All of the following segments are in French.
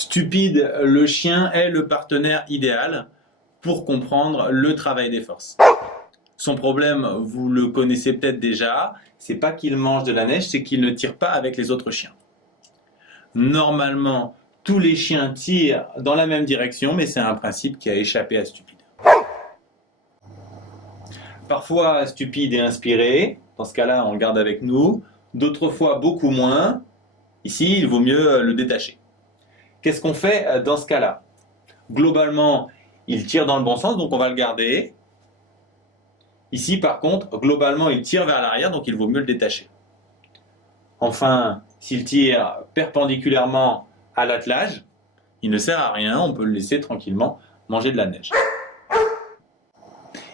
Stupide, le chien est le partenaire idéal pour comprendre le travail des forces. Son problème, vous le connaissez peut-être déjà, c'est pas qu'il mange de la neige, c'est qu'il ne tire pas avec les autres chiens. Normalement, tous les chiens tirent dans la même direction, mais c'est un principe qui a échappé à Stupide. Parfois, Stupide est inspiré, dans ce cas-là, on le garde avec nous. D'autres fois, beaucoup moins. Ici, il vaut mieux le détacher. Qu'est-ce qu'on fait dans ce cas-là? Globalement, il tire dans le bon sens, donc on va le garder. Ici, par contre, globalement, il tire vers l'arrière, donc il vaut mieux le détacher. Enfin, s'il tire perpendiculairement à l'attelage, il ne sert à rien, on peut le laisser tranquillement manger de la neige.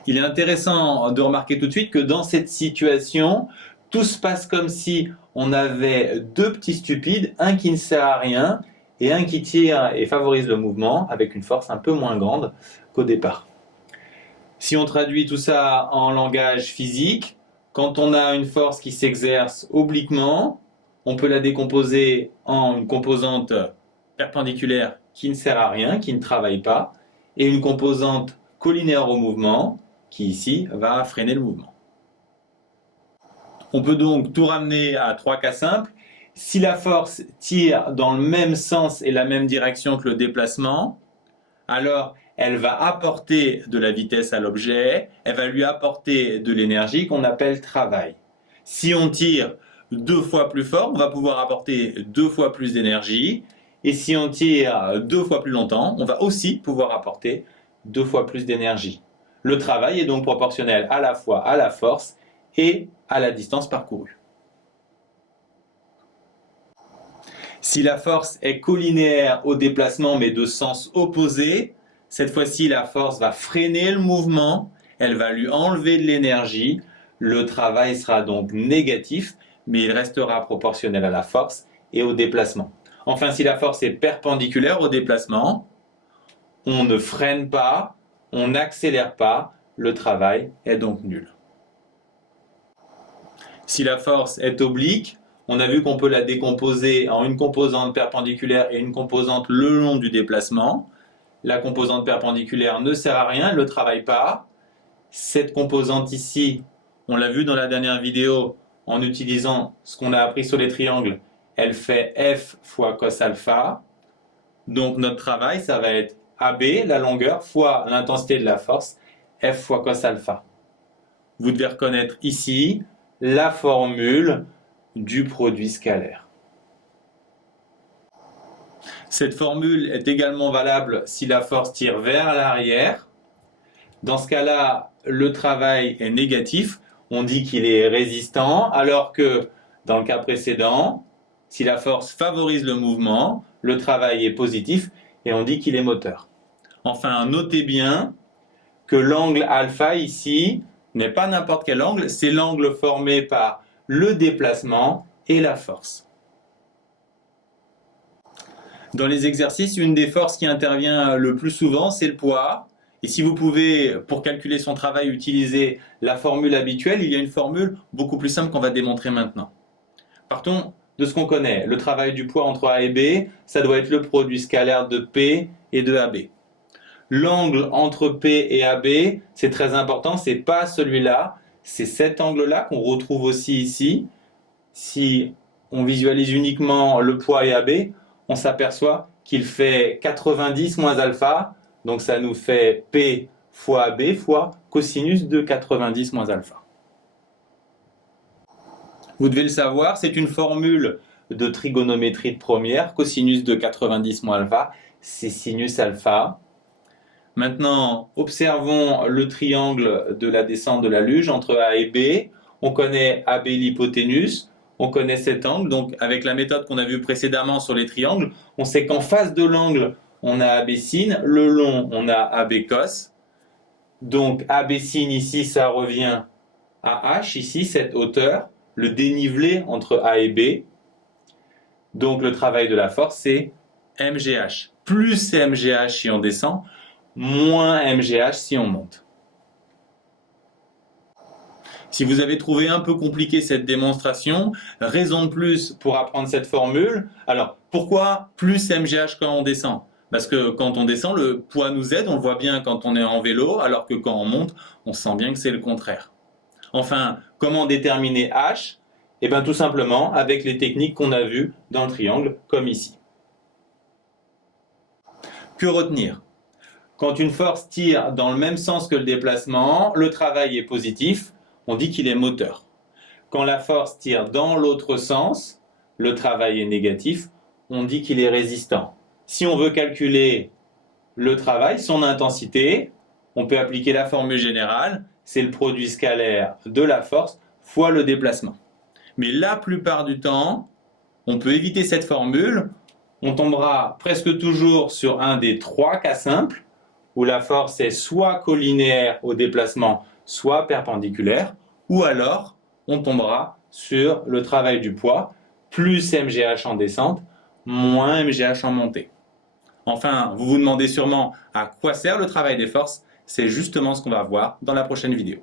Il est intéressant de remarquer tout de suite que dans cette situation, tout se passe comme si on avait deux petits stupides, un qui ne sert à rien et un qui tire et favorise le mouvement avec une force un peu moins grande qu'au départ. Si on traduit tout ça en langage physique, quand on a une force qui s'exerce obliquement, on peut la décomposer en une composante perpendiculaire qui ne sert à rien, qui ne travaille pas, et une composante collinaire au mouvement, qui ici va freiner le mouvement. On peut donc tout ramener à trois cas simples. Si la force tire dans le même sens et la même direction que le déplacement, alors elle va apporter de la vitesse à l'objet, elle va lui apporter de l'énergie qu'on appelle travail. Si on tire deux fois plus fort, on va pouvoir apporter deux fois plus d'énergie. Et si on tire deux fois plus longtemps, on va aussi pouvoir apporter deux fois plus d'énergie. Le travail est donc proportionnel à la fois à la force et à la distance parcourue. Si la force est collinéaire au déplacement mais de sens opposé, cette fois-ci la force va freiner le mouvement, elle va lui enlever de l'énergie, le travail sera donc négatif, mais il restera proportionnel à la force et au déplacement. Enfin, si la force est perpendiculaire au déplacement, on ne freine pas, on n'accélère pas, le travail est donc nul. Si la force est oblique, on a vu qu'on peut la décomposer en une composante perpendiculaire et une composante le long du déplacement. La composante perpendiculaire ne sert à rien, elle ne travaille pas. Cette composante ici, on l'a vu dans la dernière vidéo, en utilisant ce qu'on a appris sur les triangles, elle fait F fois cos alpha. Donc notre travail, ça va être AB, la longueur, fois l'intensité de la force, F fois cos alpha. Vous devez reconnaître ici la formule du produit scalaire. Cette formule est également valable si la force tire vers l'arrière. Dans ce cas-là, le travail est négatif. On dit qu'il est résistant, alors que dans le cas précédent, si la force favorise le mouvement, le travail est positif et on dit qu'il est moteur. Enfin, notez bien que l'angle alpha ici n'est pas n'importe quel angle, c'est l'angle formé par le déplacement et la force. Dans les exercices, une des forces qui intervient le plus souvent, c'est le poids. Et si vous pouvez, pour calculer son travail, utiliser la formule habituelle, il y a une formule beaucoup plus simple qu'on va démontrer maintenant. Partons de ce qu'on connaît. Le travail du poids entre A et B, ça doit être le produit scalaire de P et de AB. L'angle entre P et AB, c'est très important, c'est pas celui-là, c'est cet angle-là qu'on retrouve aussi ici. Si on visualise uniquement le poids et AB, on s'aperçoit qu'il fait 90 moins alpha, donc ça nous fait P fois AB fois cosinus de 90 moins alpha. Vous devez le savoir, c'est une formule de trigonométrie de première, cosinus de 90 moins alpha, c'est sinus alpha. Maintenant, observons le triangle de la descente de la luge entre A et B. On connaît AB l'hypoténuse, on connaît cet angle. Donc, avec la méthode qu'on a vue précédemment sur les triangles, on sait qu'en face de l'angle, on a AB sin, le long, on a AB cos. Donc, AB sin ici, ça revient à H, ici, cette hauteur, le dénivelé entre A et B. Donc, le travail de la force, c'est MGH. Plus MGH si on descend, moins MGH si on monte. Si vous avez trouvé un peu compliqué cette démonstration, raison de plus pour apprendre cette formule. Alors, pourquoi plus MGH quand on descend? Parce que quand on descend, le poids nous aide, on le voit bien quand on est en vélo, alors que quand on monte, on sent bien que c'est le contraire. Enfin, comment déterminer H? Eh bien tout simplement avec les techniques qu'on a vues dans le triangle, comme ici. Que retenir? Quand une force tire dans le même sens que le déplacement, le travail est positif, on dit qu'il est moteur. Quand la force tire dans l'autre sens, le travail est négatif, on dit qu'il est résistant. Si on veut calculer le travail, son intensité, on peut appliquer la formule générale, c'est le produit scalaire de la force fois le déplacement. Mais la plupart du temps, on peut éviter cette formule, on tombera presque toujours sur un des 3 cas simples, où la force est soit collinéaire au déplacement, soit perpendiculaire, ou alors on tombera sur le travail du poids, plus MGH en descente, moins MGH en montée. Enfin, vous vous demandez sûrement à quoi sert le travail des forces, c'est justement ce qu'on va voir dans la prochaine vidéo.